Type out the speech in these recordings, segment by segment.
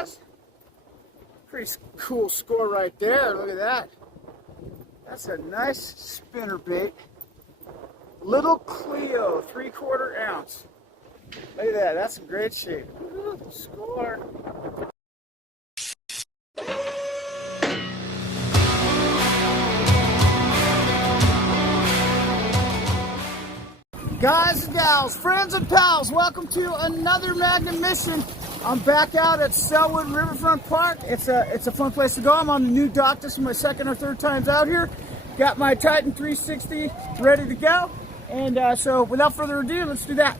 guys. Pretty cool score right there. Look at that. That's a nice spinner bait. Little Cleo, 3/4 ounce. Look at that. That's in great shape. Ooh, score. Guys and gals, friends and pals, welcome to another Magnet mission. I'm back out at Sellwood Riverfront Park. It's a fun place to go. I'm on the new dock. This is my second or third times out here. Got my Titan 360 ready to go. And so without further ado, let's do that.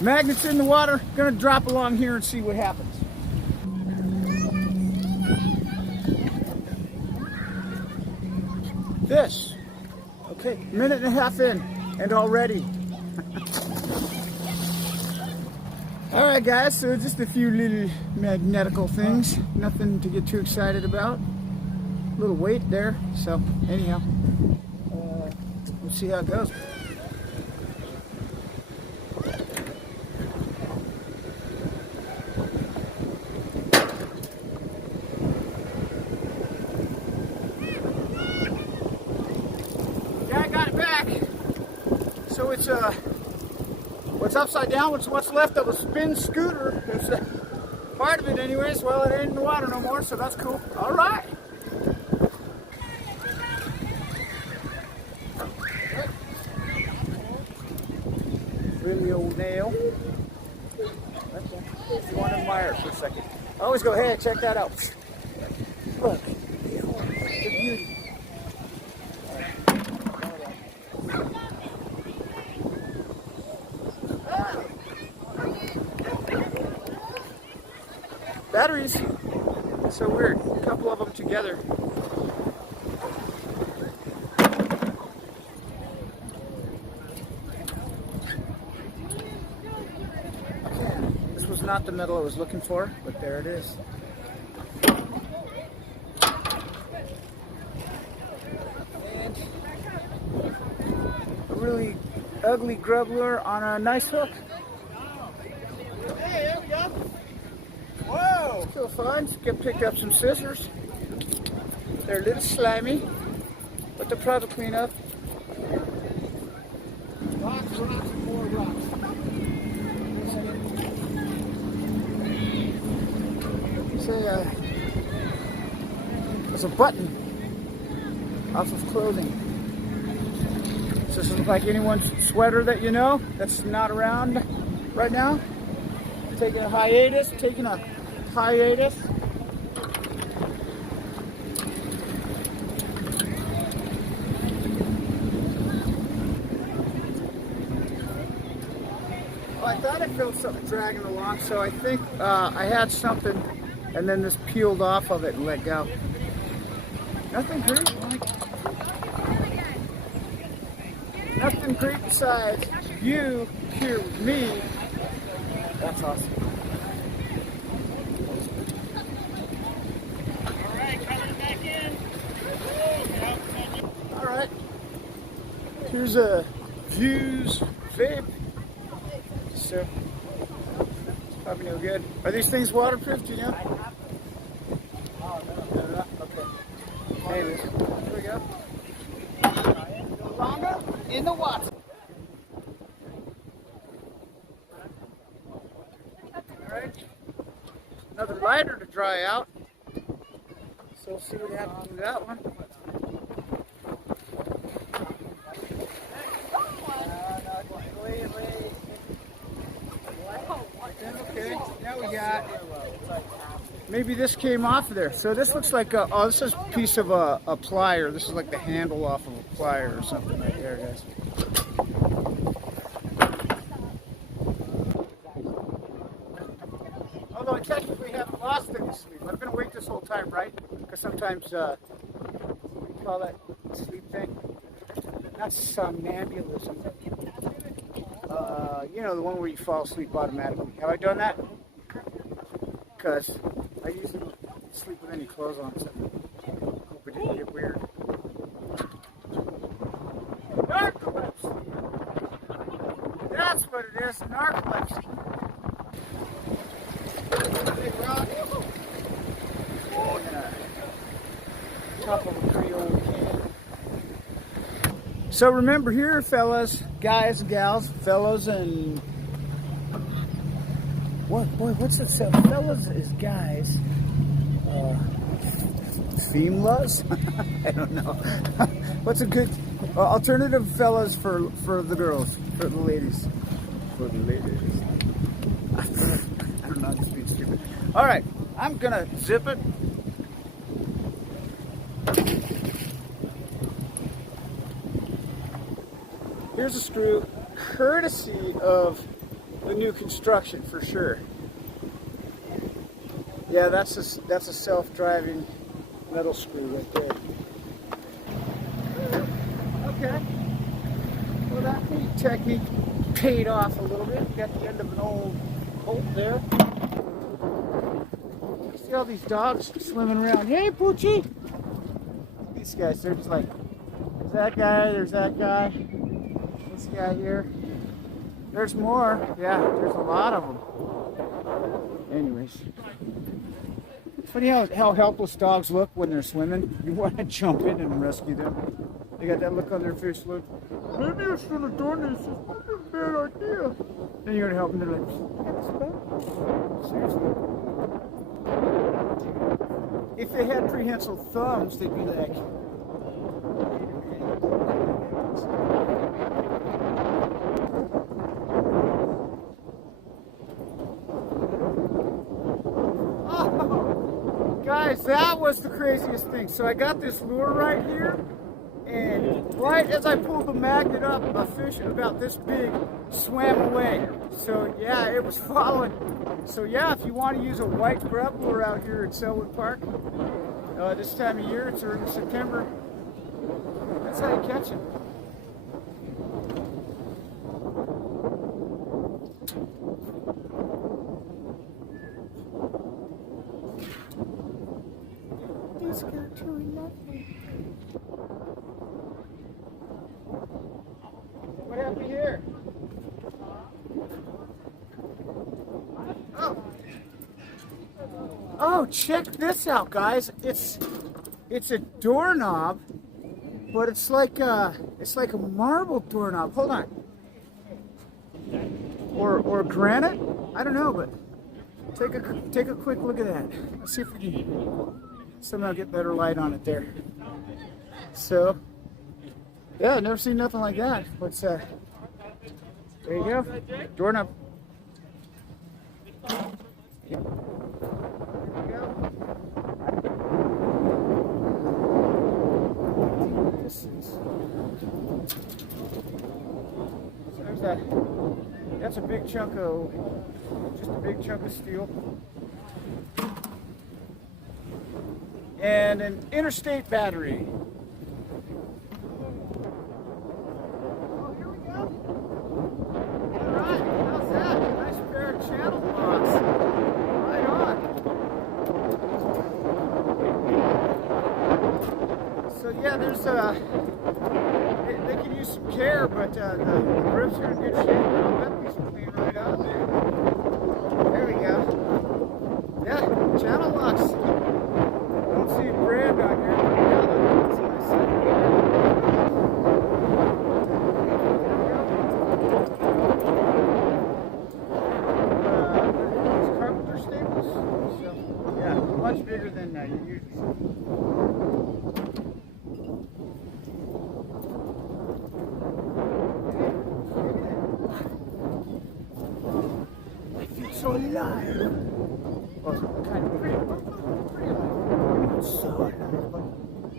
Magnets in the water. Gonna drop along here and see what happens. This. Okay, minute and a half in and already. Alright guys, so just a few little magnetical things, nothing to get too excited about. A little weight there, so anyhow, we'll see how it goes. Yeah, I got it back. So it's what's upside down, what's left of a spin scooter. It's part of it anyways. Well, it ain't in the water no more, so that's cool. All right. Really old nail. If you want to admire it for a second. Always go ahead, check that out. Look, the beauty. Batteries. So weird. A couple of them together. This was not the metal I was looking for, but there it is. And a really ugly grub lure on a nice hook. Hey, there we go. Whoa! Still fun. Picked up some scissors. They're a little slimy, but they'll probably clean up. Rocks, rocks, and more rocks. There's a button off of clothing. So this is like anyone's sweater that you know that's not around right now. Taking a hiatus. Well, I thought I felt something dragging along, so I think I had something, and then this peeled off of it and let go. Nothing great. Nothing great besides you here with me. That's awesome. Alright, here's a Views vape. So, it's probably no good. Are these things waterproof, do you know? No. Okay. Anyways, here we go. No longer in the water. Alright, another lighter to dry out. So we'll see what happens with that one. Okay, now we got, maybe this came off of there. So this looks like oh, this is a piece of a plier. This is like the handle off of a plier or something right there, guys. Although I technically haven't lost any sleep. I've been awake this whole time, right? Because sometimes, what do you call that sleep thing? Not somnambulism. You know, the one where you fall asleep automatically. Have I done that? Because I usually don't sleep with any clothes on, so hope it didn't get weird. Narcolepsy! That's what it is, narcolepsy. Big rock. So remember here, fellas, guys and gals, fellows and what's it say? Fellas is guys. Femlas? I don't know. What's a good alternative, fellas, for the girls, for the ladies? For the ladies. I don't know. I'm just being stupid. All right, I'm gonna zip it. Here's a screw, courtesy of the new construction for sure. Yeah, that's a self-driving metal screw right there. Okay. Well, that technique paid off a little bit. Got the end of an old bolt there. See all these dogs swimming around. Hey, Poochie! These guys, they're just like, there's that guy, there's that guy. This guy here. There's more. Yeah, there's a lot of them. Anyways. It's funny how helpless dogs look when they're swimming. You want to jump in and rescue them. They got that look on their face like, maybe I should have done this. It's not a bad idea. Then you're going to help them. They're like, seriously. If they had prehensile thumbs, they'd be like, guys, that was the craziest thing. So I got this lure right here, and right as I pulled the magnet up, a fish about this big swam away. So yeah, it was following. So yeah, if you want to use a white grub lure out here at Sellwood Park, this time of year, it's early September, that's how you catch it. These guys are doing nothing. What happened here? Oh, check this out, guys. It's a doorknob, but it's like a marble doorknob. Hold on. Or granite? I don't know, but take a quick look at that. Let's see if we can somehow get better light on it there. So, yeah, I've never seen nothing like that. What's there you go. Doorknob. Yep. So there's that. That's a big chunk of, just a big chunk of steel. And an interstate battery. Oh, here we go. All right, how's that? Nice pair of channel locks. Right on. So yeah, there's they can use some care, but the grips are in good shape. I'll bet these will clean right out there. There we go. Yeah, channel locks. I don't see a brand on here, but yeah, that's what I said. These carpenter staples. So, yeah, much bigger than you usually see. So alive. Well, kind of pretty alive. So alive.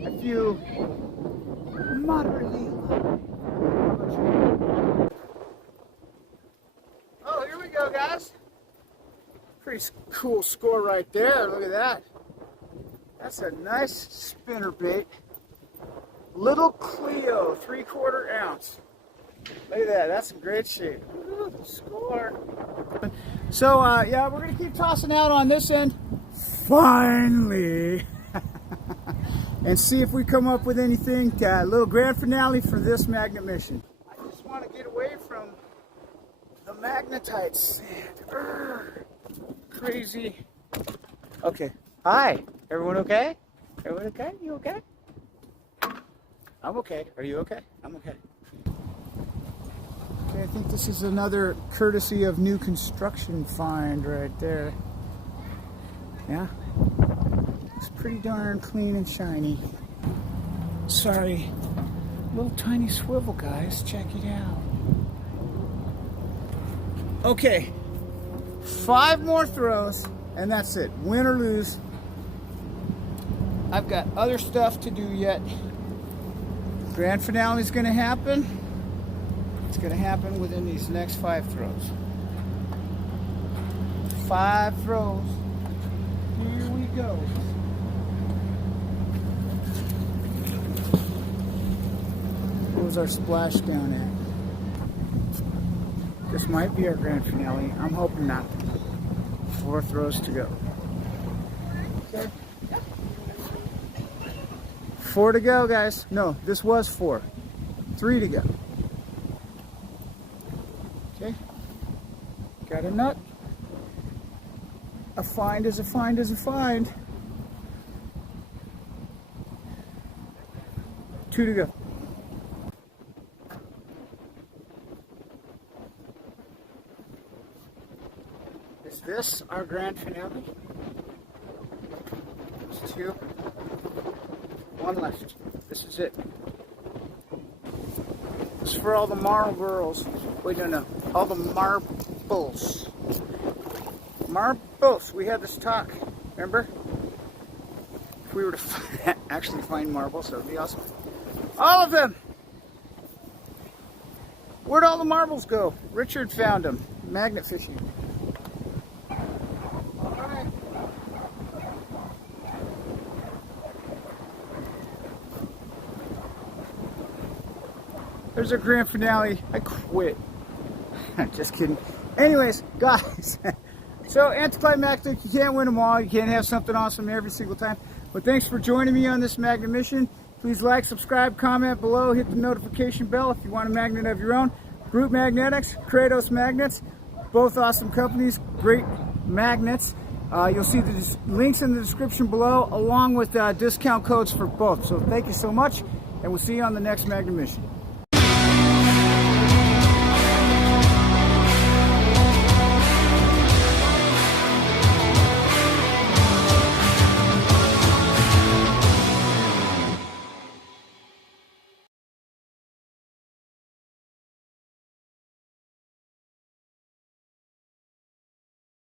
I feel moderately alive. Oh, here we go, guys. Pretty cool score right there. Look at that. That's a nice spinner bait. Little Cleo, 3/4 ounce. Look at that. That's in great shape. Ooh, the score. So, yeah, we're going to keep tossing out on this end. Finally. And see if we come up with anything. A little grand finale for this magnet mission. I just want to get away from the magnetite sand. Crazy. Okay. Hi. Everyone okay? Everyone okay? You okay? I'm okay. Are you okay? I'm okay. I think this is another courtesy of new construction find right there. Yeah, looks pretty darn clean and shiny. Sorry, little tiny swivel, guys. Check it out. Okay, 5 more throws, and that's it. Win or lose. I've got other stuff to do yet. Grand finale is going to happen. It's going to happen within these next 5 throws. 5 throws. Here we go. Where's our splashdown at? This might be our grand finale. I'm hoping not. 4 throws to go. Okay. 4 to go, guys. No, this was 4. 3 to go. Okay. Got a nut. A find is a find is a find. 2 to go. Is this our grand finale? It's 2. 1 left. This is it. This is for all the marbles. Wait, no. All the marbles. Marbles. We had this talk. Remember? If we were to actually find marbles, that would be awesome. All of them! Where'd all the marbles go? Richard found them. Magnet fishing. Alright. There's our grand finale. I quit. Just kidding. Anyways, guys. So, anticlimactic. You can't win them all. You can't have something awesome every single time. But thanks for joining me on this magnet mission. Please like, subscribe, comment below. Hit the notification bell if you want a magnet of your own. Brute Magnetics, KRATOS Magnets. Both awesome companies. Great magnets. You'll see the links in the description below, along with discount codes for both. So thank you so much, and we'll see you on the next magnet mission.